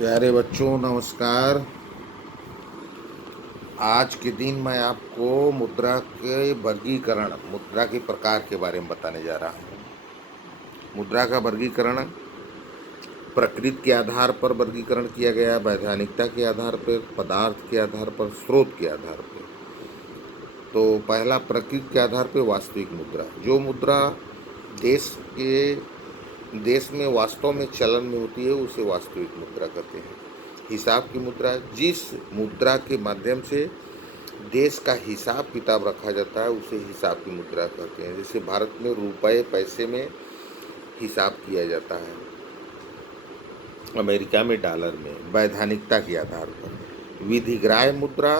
प्यारे बच्चों नमस्कार। आज के दिन मैं आपको मुद्रा के वर्गीकरण, मुद्रा के प्रकार के बारे में बताने जा रहा हूँ। मुद्रा का वर्गीकरण प्रकृति के आधार पर वर्गीकरण किया गया, वैधानिकता के आधार पर, पदार्थ के आधार पर, स्रोत के आधार पर। तो पहला प्रकृति के आधार पर वास्तविक मुद्रा, जो मुद्रा देश में वास्तव में चलन में होती है उसे वास्तविक मुद्रा कहते हैं। हिसाब की मुद्रा, जिस मुद्रा के माध्यम से देश का हिसाब किताब रखा जाता है उसे हिसाब की मुद्रा कहते हैं। जैसे भारत में रुपए पैसे में हिसाब किया जाता है, अमेरिका में डॉलर में। वैधानिकता के आधार पर विधिग्राह्य मुद्रा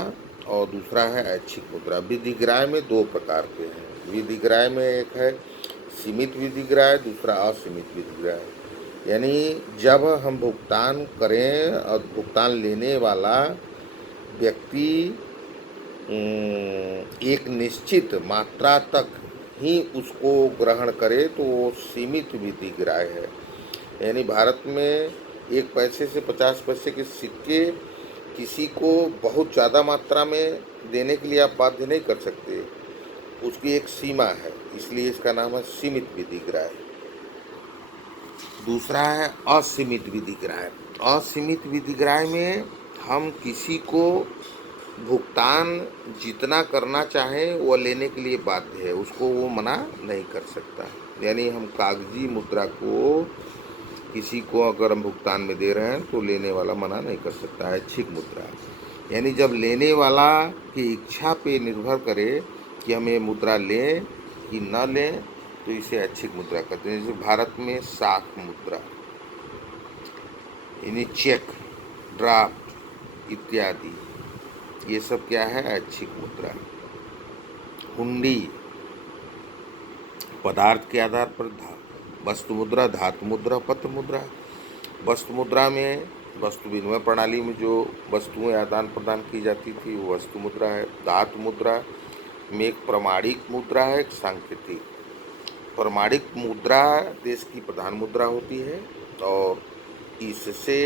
और दूसरा है ऐच्छिक मुद्रा। विधिग्राह्य में दो प्रकार के हैं। विधिग्राह्य में एक है सीमित विधिग्राह्य, दूसरा असीमित विधिग्राह्य। यानी जब हम भुगतान करें और भुगतान लेने वाला व्यक्ति एक निश्चित मात्रा तक ही उसको ग्रहण करे तो वो सीमित विधिग्राह्य है। यानी भारत में एक पैसे से 50 पैसे के सिक्के किसी को बहुत ज़्यादा मात्रा में देने के लिए आप बाध्य नहीं कर सकते, उसकी एक सीमा है, इसलिए इसका नाम है सीमित विधिग्राह्य। दूसरा है असीमित विधिग्राह्य। असीमित विधिग्राह्य में हम किसी को भुगतान जितना करना चाहें वो लेने के लिए बाध्य है, उसको वो मना नहीं कर सकता। यानी हम कागजी मुद्रा को किसी को अगर हम भुगतान में दे रहे हैं तो लेने वाला मना नहीं कर सकता है। ऐच्छिक मुद्रा यानी जब लेने वाला की इच्छा पे निर्भर करे कि हम ये मुद्रा लें कि न लें तो इसे ऐच्छिक मुद्रा कहते हैं। जैसे भारत में साख मुद्रा यानी चेक, ड्राफ्ट इत्यादि, ये सब क्या है? ऐच्छिक मुद्रा। हुंडी पदार्थ के आधार पर वस्तु मुद्रा, धातु मुद्रा, पत्र मुद्रा। वस्तु मुद्रा में वस्तु विनिमय प्रणाली में जो वस्तुएं आदान प्रदान की जाती थी वो वस्तु मुद्रा है। धातु मुद्रा में एक प्रमाणिक मुद्रा है, एक सांकेतिक। प्रमाणिक मुद्रा देश की प्रधान मुद्रा होती है और इससे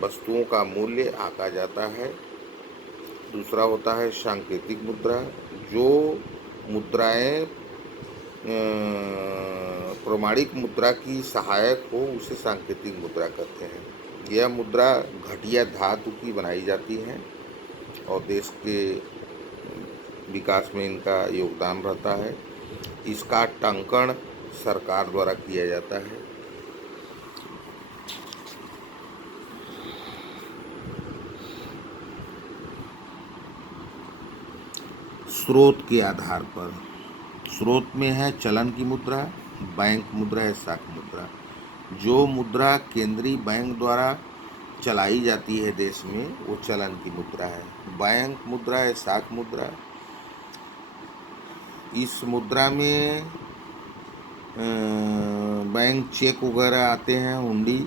वस्तुओं का मूल्य आंका जाता है। दूसरा होता है सांकेतिक मुद्रा, जो मुद्राएं प्रमाणिक मुद्रा की सहायक हो उसे सांकेतिक मुद्रा कहते हैं। यह मुद्रा घटिया धातु की बनाई जाती है और देश के विकास में इनका योगदान रहता है। इसका टंकण सरकार द्वारा किया जाता है। स्रोत के आधार पर, स्रोत में है चलन की मुद्रा, बैंक मुद्रा है, शाख मुद्रा। जो मुद्रा केंद्रीय बैंक द्वारा चलाई जाती है देश में वो चलन की मुद्रा है। बैंक मुद्रा है, शाख मुद्रा। इस मुद्रा में बैंक चेक वगैरह आते हैं, हुंडी,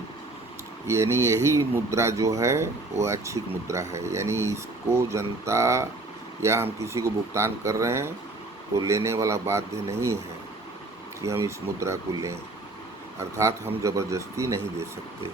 यानी यही मुद्रा जो है वो ऐच्छिक मुद्रा है। यानी इसको जनता या हम किसी को भुगतान कर रहे हैं तो लेने वाला बाध्य नहीं है कि हम इस मुद्रा को लें, अर्थात हम ज़बरदस्ती नहीं दे सकते।